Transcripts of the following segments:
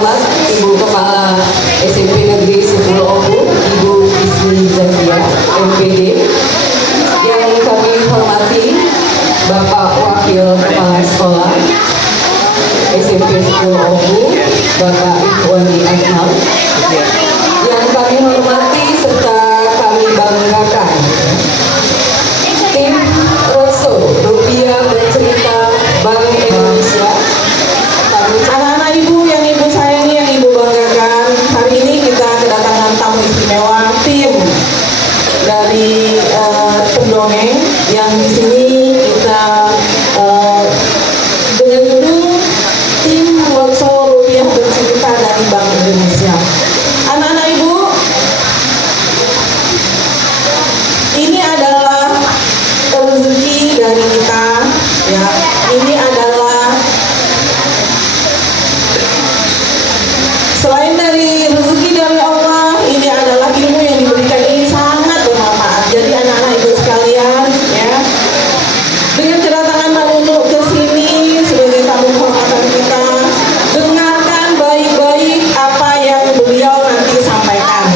terhormat Ibu Kepala SMP Negeri 10 Obu, Ibu Ismi Zafia, MPD. Yang kami hormati Bapak Wakil Kepala Sekolah SMP 10 Obu, Bapak Ikhwani Akmal. Yang kami hormati serta kami banggakan tim Rosso Rupiah Bercerita Bank Indonesia. Anak-anak ibu yang ibu sayangi, yang ibu banggakan, hari ini kita kedatangan tamu istimewa, tim dari pendongeng yang di sini kita dengan judul tim Rosso Rupiah Bercerita dari Bank Indonesia. Anak-anak ibu, ini adalah rezeki dari kita, ya. Ini adalah selain dari rezeki dari Allah, ini adalah ilmu yang diberikan, ini sangat bermanfaat. Jadi anak-anak ibu sekalian, ya, dengan kedatangan Bang Unu ke sini sebagai tamu kehormatan kita, dengarkan baik-baik apa yang beliau nanti sampaikan.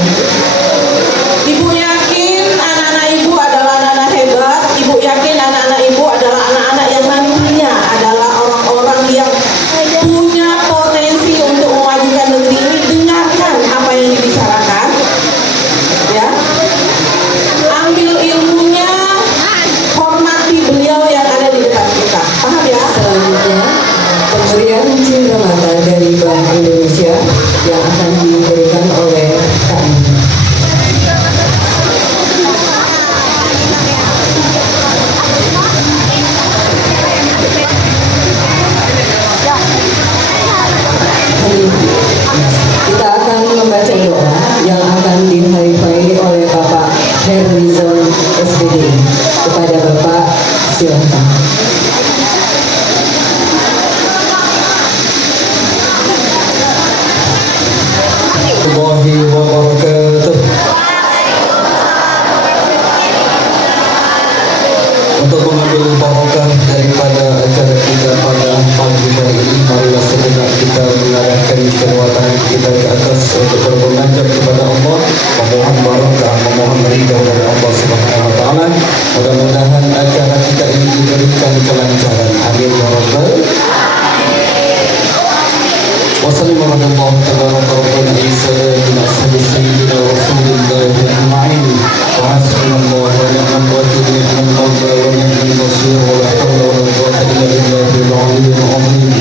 Ibu yakin anak-anak ibu adalah anak-anak hebat. Ibu yakin anak-anak ibu adalah anak-anak yang nantinya adalah orang-orang yang punya potensi untuk memajukan negeri ini. Dengarkan apa yang dibicarakan, ya. Ambil ilmunya, hormati beliau yang ada di depan kita. Paham ya? Selanjutnya, pemberian cindramata dari Bank Indonesia yang akan diberikan oleh kami. Kita akan membaca doa yang akan dihadiri oleh Bapak Herizon SPD. Kepada Bapak, silakan. Warahmatullahi wabarakatuh. Untuk mengambil barokah daripada acara kita pada pagi hari ini, marilah sejenak kita mengarahkan kedua tangan kita ke atas untuk bermunajat kepada Allah, memohon barokah, memohon ridha dari Allah Subhanahu wa taala. Mudah-mudahan acara kita ini diberikan kelancaran. Amin ya rabbal وصلى الله تبارك ربنا عيسى بن أسد سيدنا رسول الله أجمعين وحسبنا الله ونعم الوكيل نعم المولى ونعم النصير ولا حول ولا قوة إلا بالله العلي العظيم.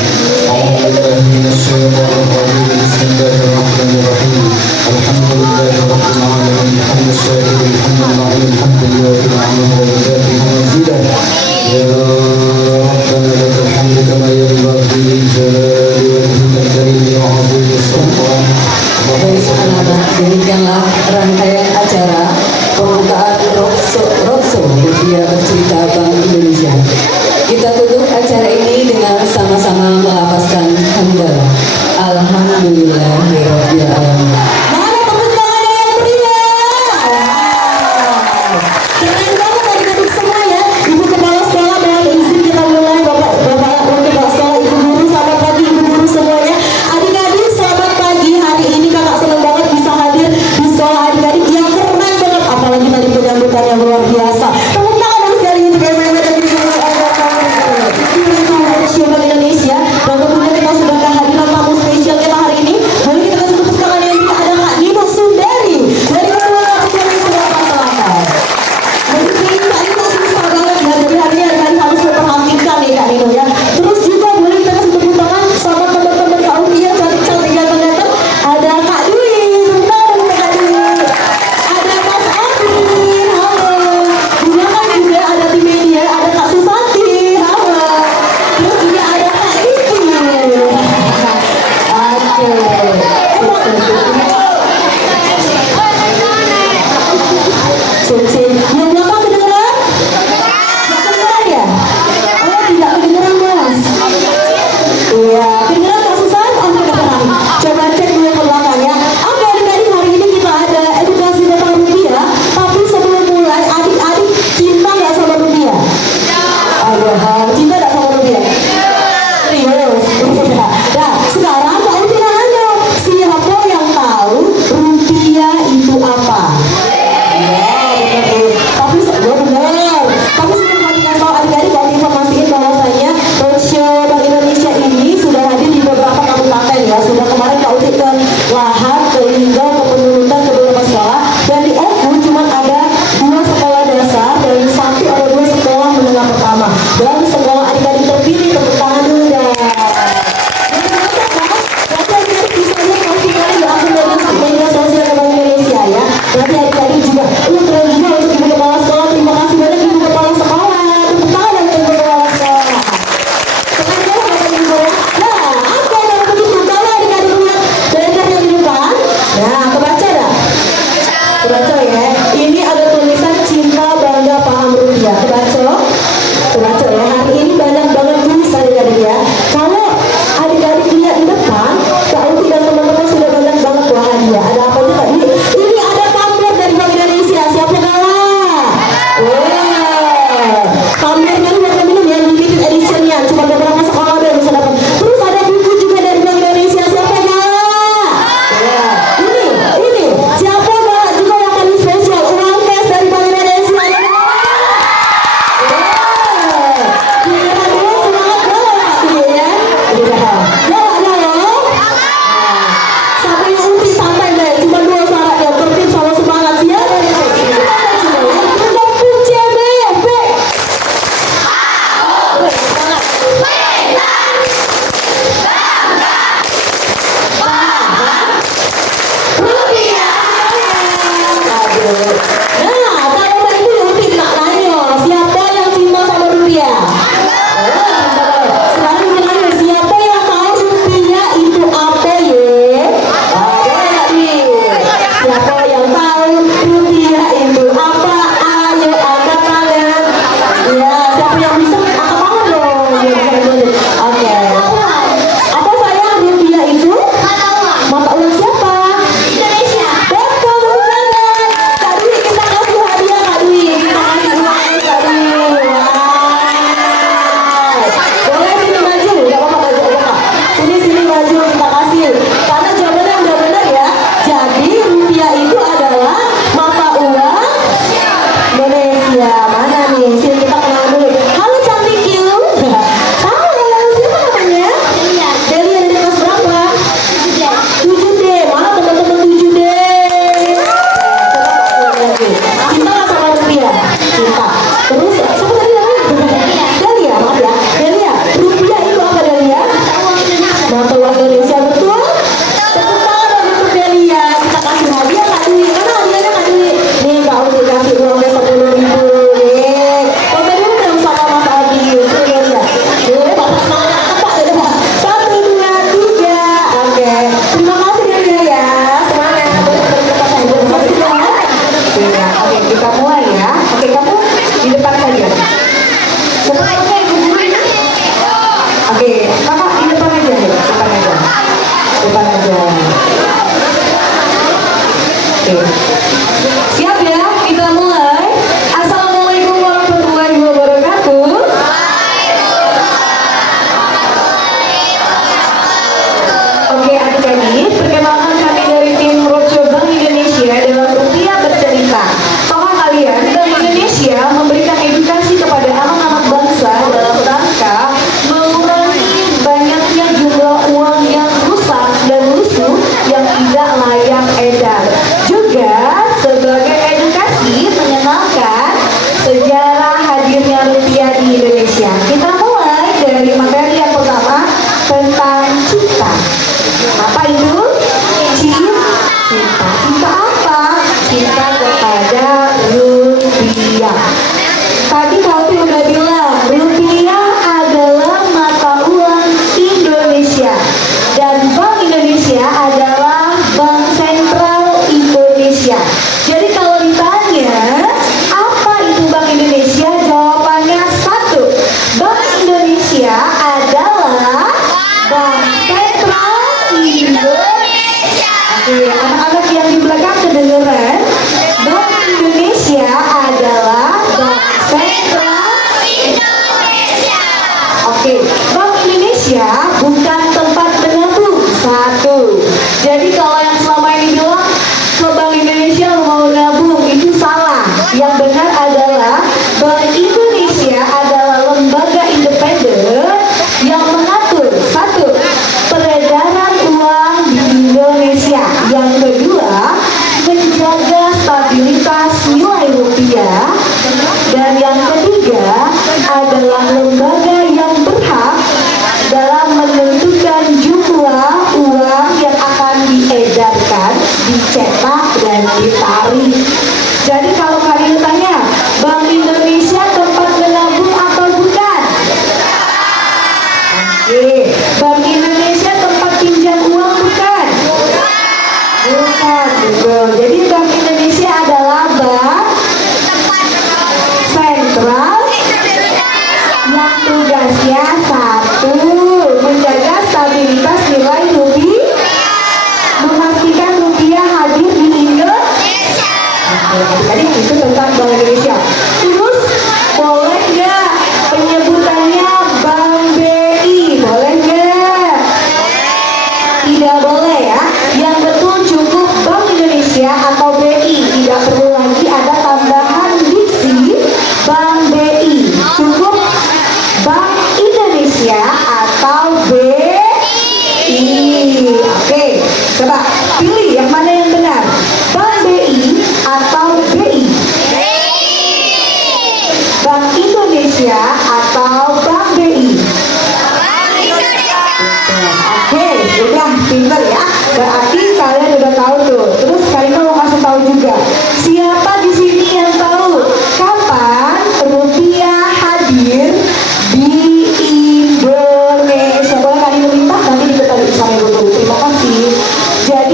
أعوذ بالله من الشيطان الرجيم. بسم الله الرحمن الرحيم. الحمد لله رب العالمين حمد الشاكر الحمد العليم الحمد لله نعمه وبذاته مزيدا. يا ربنا لك الحمد كما ينبغي لجلال وجهك الكريم وعظيم السلطان. Baik anak-anak, demikianlah rangkaian acara pembukaan Roadshow Rupiah Bercerita Bank Indonesia. Kita tutup acara ini dengan sama-sama melafazkan hamdalah. Alhamdulillahirabbil alamin. Mana tepuk tangan yang meriah? Keren banget adik-adik semua ya. Ibu kepala sekolah, mohon izin kita mulai. Bapak kepala sekolah, ibu guru, selamat pagi ibu guru semuanya. Adik-adik selamat pagi. Hari ini kakak senang banget bisa hadir di sekolah adik-adik yang keren banget. Apalagi tadi penyambutan yang luar biasa. Tepuk tangan dong sekali untuk saya dari seluruh Bank Indonesia. Dan tentunya kita sudah kehadiran tamu spesial kita hari ini. Boleh kita kasih tepuk tangan yang ada terima kasih Delia ya. Semangat untuk berdebat saja. Sudah, oke kita mulai ya. Oke kamu di depan saja. Semuanya ibu-ibu ini. Oke, kakak di depan aja ya, depan aja. Depan aja. Oke. Siap ya? Kita mulai. Assalamualaikum warahmatullahi wabarakatuh. Oke adik-adik, perkenalkan kami dari tim Roadshow Bank Indonesia dalam Rupiah Bercerita. Tahukah kalian, Bank Indonesia memberikan edukasi kepada anak-anak bangsa dalam rangka mengurangi banyaknya jumlah uang yang rusak dan lusuh yang tidak layak edar. Juga sebagai edukasi menyenangkan sejarah hadirnya rupiah di Indonesia. Kita mulai dari materi yang pertama tentang cinta. Apa itu? Cinta. Cinta apa? Cinta kepada rupiah. Tadi Kalti udah bilang, rupiah adalah mata uang Indonesia. Dan Bank Indonesia adalah Bank Sentral Indonesia. Jadi kalau ditanya, apa itu Bank Indonesia? Jawabannya satu. Bank Indonesia adalah Bank Sentral Indonesia. Oke, anak-anak yang di belakang kedengeran? Bank Indonesia adalah Bank Sentral Indonesia. Oke, Bank Indonesia bukan tempat menabung. Satu. Jadi kalau yang selama ini bilang ke Bank Indonesia mau nabung itu salah. Yang benar adalah Bank Indonesia adalah lembaga independen yang mengatur satu peredaran uang di Indonesia. Yang kedua, menjaga stabilitas nilai rupiah. Dan yang ketiga adalah lembaga yang berhak dalam menentukan jumlah uang yang akan diedarkan, dicetak, dan ditarik. Jadi kalau kalian tanya, Bank Indonesia tempat menabung atau bukan? Oke, Bank Indonesia tempat pinjam uang bukan? Bukan, betul. Jadi Bank Indonesia adalah bank sentral yang tugasnya satu, menjaga stabilitas nilai rupiah, memastikan rupiah hadir di Indonesia. Oke, tadi itu tentang Bank Indonesia. Terus boleh nggak penyebutannya Bank BI? Boleh nggak? Tidak boleh ya. Yang betul cukup Bank Indonesia atau BI. Tidak perlu lagi ada tambahan diksi Bank BI. Cukup Bank Indonesia atau BI. Oke, coba pilih yang mana yang benar. Bank BI atau BI? Bank Indonesia atau Bank BI? Oke, sudah pintar ya. Berarti kalian udah tahu tuh. Terus kalian mau kasih tahu juga. Siapa di sini yang tahu kapan rupiah hadir di Indonesia? Boleh kalian minta nanti diketahui sama ibu guru. Terima kasih. Jadi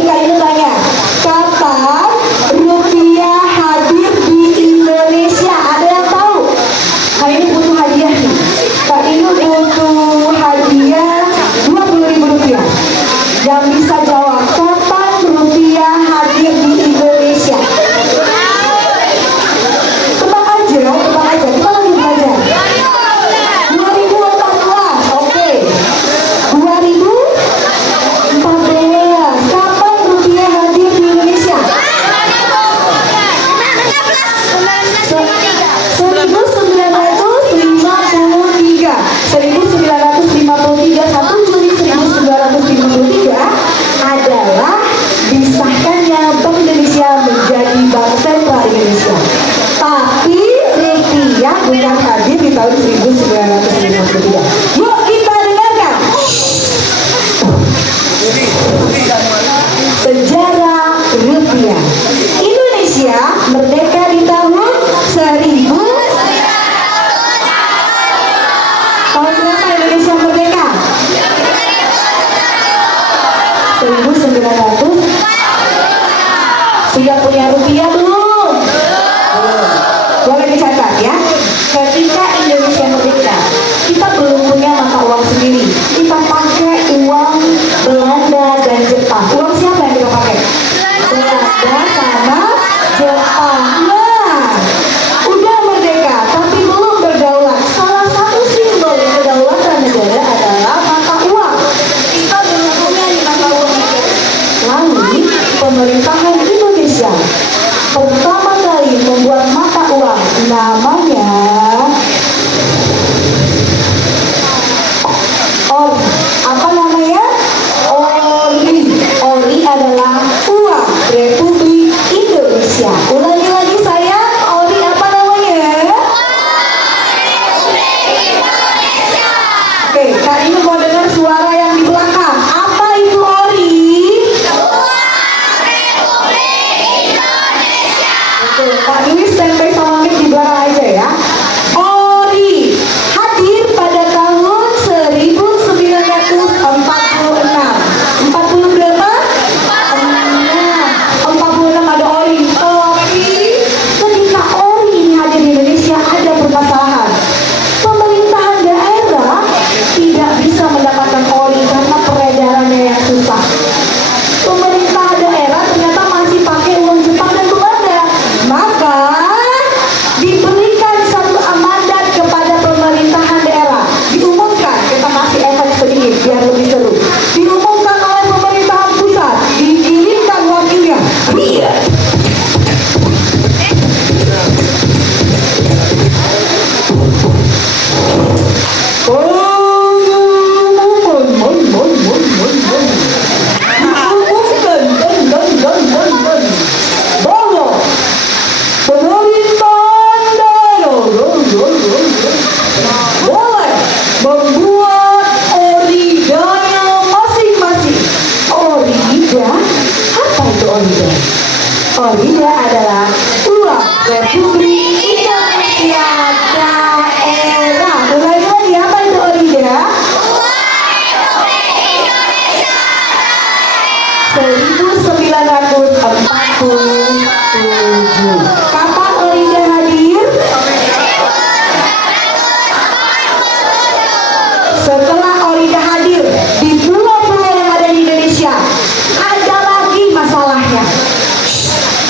1900? Sudah punya rupiah belum? Belum. Boleh dicatat ya. Ketika Indonesia merdeka, kita belum punya mata uang sendiri. Kita pakai uang Belanda dan Jepang. Uang siapa yang kita pakai? Belanda sama Jepang. Nah, udah merdeka tapi belum berdaulat. Salah satu simbol kedaulatan negara adalah mata uang. Kita belum punya nih mata uang. Lalu pemerintahan Indonesia pertama kali membuat mata uang, namanya apa namanya? Ori. Ori adalah uang Republik Indonesia. Ulangi lagi saya, ori apa namanya? Oke, Kak ini mau dengar suara yang di belakang. Apa itu ori? Oke, Kak Dwi standby sama mic di belakang aja ya. Ori hadir pada tahun 1946. 40 berapa? 46 ada ori. Tapi ketika ori ini hadir di Indonesia ada permasalahan. Pemerintahan daerah tidak bisa mendapatkan ori karena peredarannya yang susah. Pemerintah daerah ternyata masih pakai uang Jepang dan Belanda. Maka diberikan satu amandat kepada pemerintahan daerah. Diumumkan, kita kasih efek sedikit biar lebih seru. Diumumkan oleh pemerintahan pusat, dikirimkan wakilnya. Iya. Boleh membuat origanya masing-masing. Orida, apa itu orida? Orida adalah uang Republik Indonesia daerah. Ulangi lagi, apa itu orida? 1947. Kapan orida hadir? Setelah orida hadir di pulau-pulau yang ada di Indonesia, ada lagi masalahnya.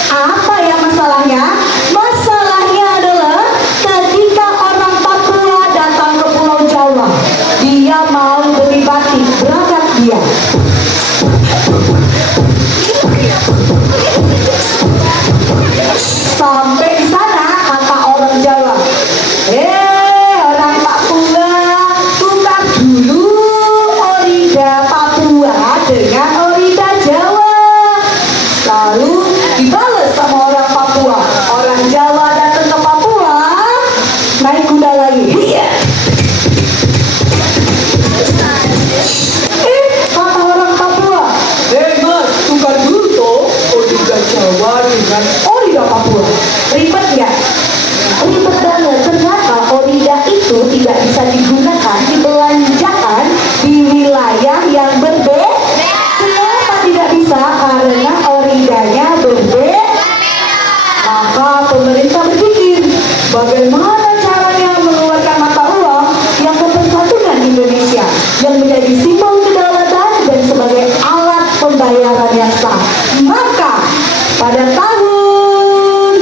Apa ya masalahnya? Masalahnya adalah ketika orang Papua datang ke Pulau Jawa, dia mau beli batik, berangkat dia. Sampai di sana kata orang Jawa, orang Papua, tukar dulu orida Papua dengan orida Jawa. Lalu dibales sama orang Papua. Orang Jawa datang ke Papua, naik kuda lagi. Iya. Kata orang Papua, mas, tukar dulu toh orida Jawa dengan orida Papua. Ribet nggak? Ribet banget. Ternyata orida itu tidak bisa digunakan, dibelanjakan di wilayah yang berbeda. Kenapa tidak bisa? Karena oridanya berbeda. Maka pemerintah berpikir, bagaimana caranya mengeluarkan mata uang yang mempersatukan Indonesia, yang menjadi simbol kedaulatan dan sebagai alat pembayaran yang sah. Maka pada tahun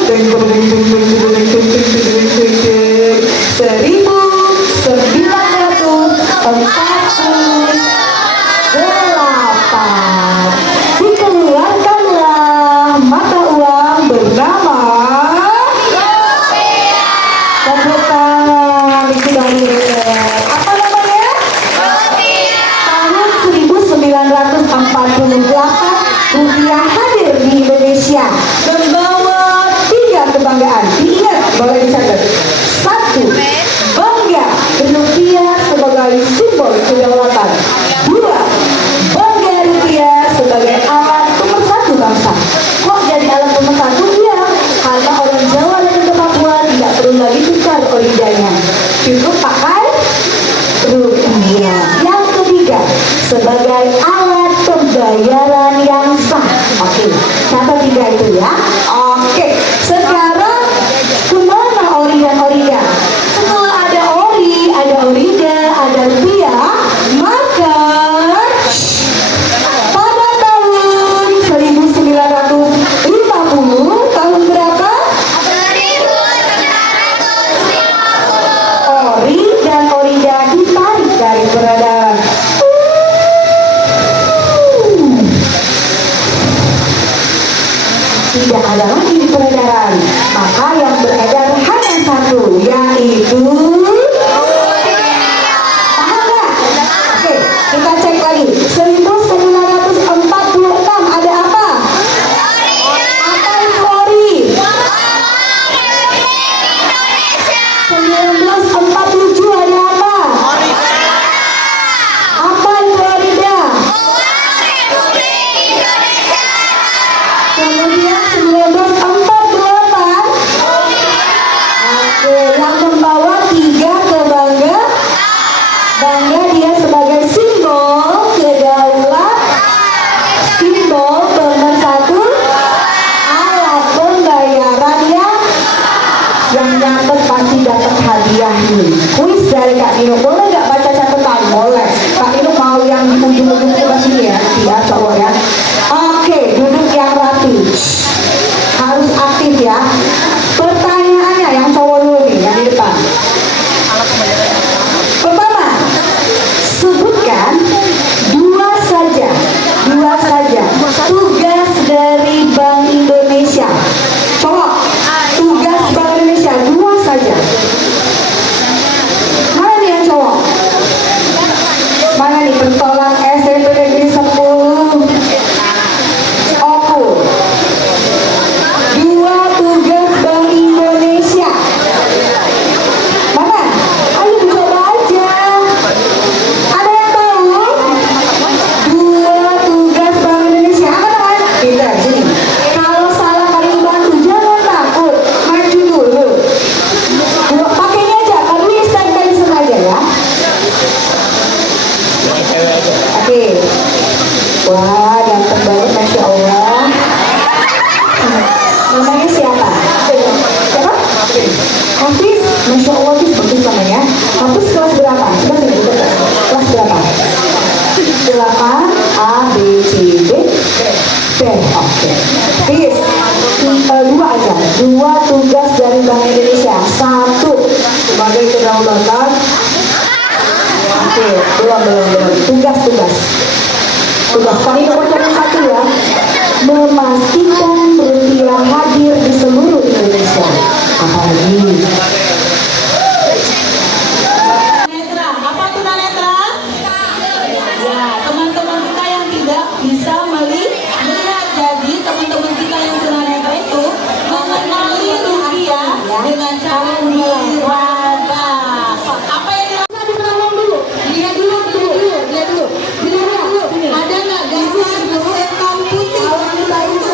1948 dikeluarkanlah mata uang bernama tepuk tangan. Itu dari apa namanya? Tahun 1948 tidak ada lagi di peredaran. Maka yang beredar hanya satu, yaitu paham nggak? Oke, kita cek lagi. 1946 ada apa? Apa itu ori? 1947 ada apa? Apa itu orida? Kemudian 1948 oke, yang membawa 3 kebangga bangga dia sebagai simbol kedaulat, simbol pemersatu, alat pembayaran yang dapat pasti dapat hadiah nih. Kuis dari Kak Nino, boleh nggak baca catatan? Boleh. Kak Nino mau yang di ujung-ujung sebelah sini ya, dia cowok ya. Oke, duduk yang rapi, harus aktif ya. Pertanyaannya yang cowok dulu nih, yang di depan. Pertama, sebutkan dua saja tugas dari Bank Indonesia. Cowok, tugas Bank Indonesia 2 saja. Mana nih yang cowok? Mana nih pentolan SMP Negeri 10? Oku. 2 tugas Bank Indonesia. Mana? Ayo dicoba aja. Ada yang tahu? 2 tugas Bank Indonesia. Apa namanya? Tidak, sini. Kalau salah kalian bantu, jangan takut. Maju dulu. Pakai ini aja, kalau ini stand-by sengaja ya. Oke. Wah, ganteng banget, Masya Allah. Namanya siapa? Siapa? Hafiz. Masya Allah, Hafiz bagus namanya. Hafiz kelas berapa? Coba sini, kelas berapa? 8 A, B, C, D, B. Oke. Hafiz, 2 aja. 2 tugas dari Bank Indonesia. 1 sebagai kedaulatan. Oke, belum. Tugas. Kami nomor 1 ya. Memastikan rupiah hadir di seluruh Indonesia. Apalagi Netra, apa tunanetra? Ya, teman-teman kita yang tidak bisa melihat, jadi teman-teman kita yang tunanetra itu mengenali rupiah dengan cara diraba. Apa yang diraba? Diperawang dulu. Lihat dulu. Ada nggak gambar hitam putih? Kalau kita itu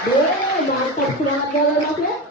Mantap, semangat boleh Mas ya.